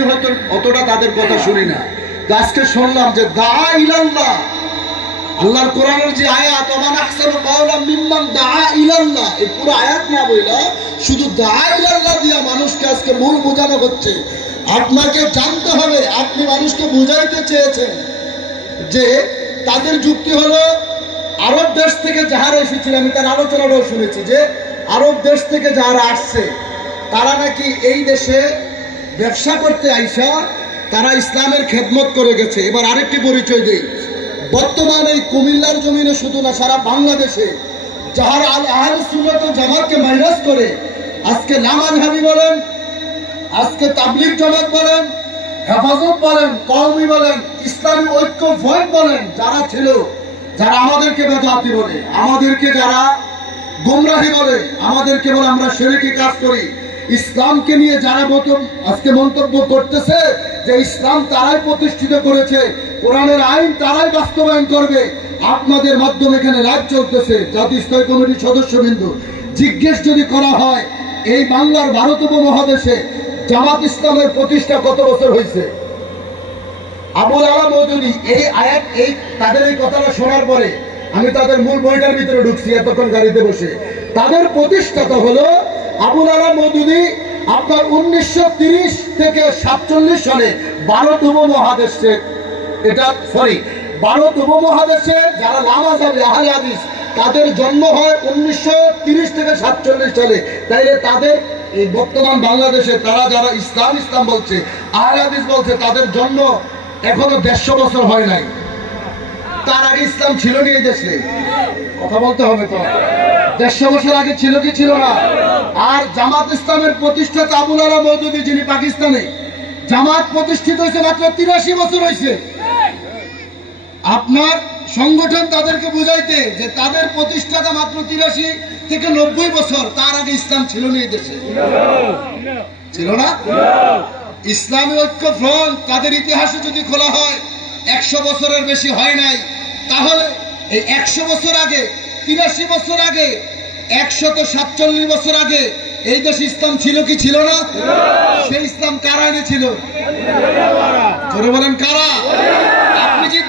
হয়তো অতটা তাদের কথা শুনি না। আজকে শুনলাম যে দাআ ইলাল্লাহ, আল্লাহর কোরআনের যে আয়াত ওমান আহসানু কাওলাম মিম্মান দাআ ইলাল্লাহ, এই পুরো আয়াত না বইলা শুধু দাআ ইলাল্লাহ দিয়া মানুষকে আজকে মূল বোঝানো হচ্ছে। আপনাকে জানতে হবে, আপনি মানুষকে বুঝাইতে চেয়েছেন যে তাদের যুক্তি হলো আরব দেশ থেকে যারা এসেছিল, আমি তার আলোচনাটাও শুনেছি যে আরব দেশ থেকে যারা আসছে তারা নাকি এই দেশে ব্যবসা করতে আইসা তারা ইসলামের খেদমত করে গেছে। এবার আরেকটি পরিচয় দেই, বর্তমানে এই কুমিল্লার জমিনে শুধু না সারা বাংলাদেশে যারা আহলে সুন্নাত ওয়াল জামাতকে মাইনাস করে আজকে নামাজহাবি বলেন, আজকে তাবলীগ জামাত বলেন, হেফাজত বলেন, কওমি বলেন, ইসলামী ঐক্য ফ্রন্ট বলেন, যারা ছিল, যারা আমাদেরকে বেদাতি বলে, আমাদেরকে যারা গোমরাহি বলে, আমাদেরকে বলে আমরা শিরকি কাজ করি, ইসলামকে নিয়ে যারা আজকে মন্তব্য করতেছে যে ইসলাম তারাই প্রতিষ্ঠিত করেছে, কোরআনের আইন তারাই বাস্তবায়ন করবে, আপনাদের মাধ্যমে এখানে রাজ চলতেছে। জাতীয় স্থায়ী কমিটির সদস্যবৃন্দ, জিজ্ঞেস যদি করা হয় এই বাংলার ভারত উপমহাদেশে জামাত ইসলামের প্রতিষ্ঠা কত বছর হয়েছে? আবুল আলা মওদুদী এই আয়াত তাদের এই কথাটা শোনার পরে আমি তাদের মূল বইটার ভিতরে ঢুকছি এতক্ষণ গাড়িতে বসে। তাদের প্রতিষ্ঠাতা হলো আবুল আলা মওদুদী আপনার 1930 থেকে 47 সালে ভারত উপমহাদেশে, ভারত উপমহাদেশে যারা লামাযাবি আহলে হাদিস তাদের জন্ম হয় 1930 থেকে 47 সালে। তাইলে তাদের এই বর্তমান বাংলাদেশে তারা যারা ইসলাম বলছে, আহলে হাদিস বলছে, তাদের জন্ম এখনো 150 বছর হয় নাই। তার আগে ইসলাম ছিল নি এই দেশে? কথা বলতে হবে তো। 150 বছর আগে ছিল কি ছিল না? আর জামাত ইসলামের প্রতিষ্ঠাতা আবুল আলা মওদুদী, যিনি পাকিস্তানে, জামাত প্রতিষ্ঠিত হয়েছে মাত্র 83 বছর হয়েছে। আপনার সংগঠন তাদেরকে বুঝাইতে যে তাদের প্রতিষ্ঠাতা মাত্র 83 থেকে 90 বছর, তার আগে ইসলাম ছিল না এই দেশে? ছিল না। ইসলামী ঐক্য ফ্রন্ট তাদের ইতিহাসে যদি খোলা হয় 100 বছরের বেশি হয় নাই। তাহলে এই 100 বছর আগে, 83 বছর আগে, 147 বছর আগে এই দেশে ইসলাম ছিল কি ছিল না? সেই ইসলাম কারা এনেছিল? জোরে বলেন কারা? আপনি যে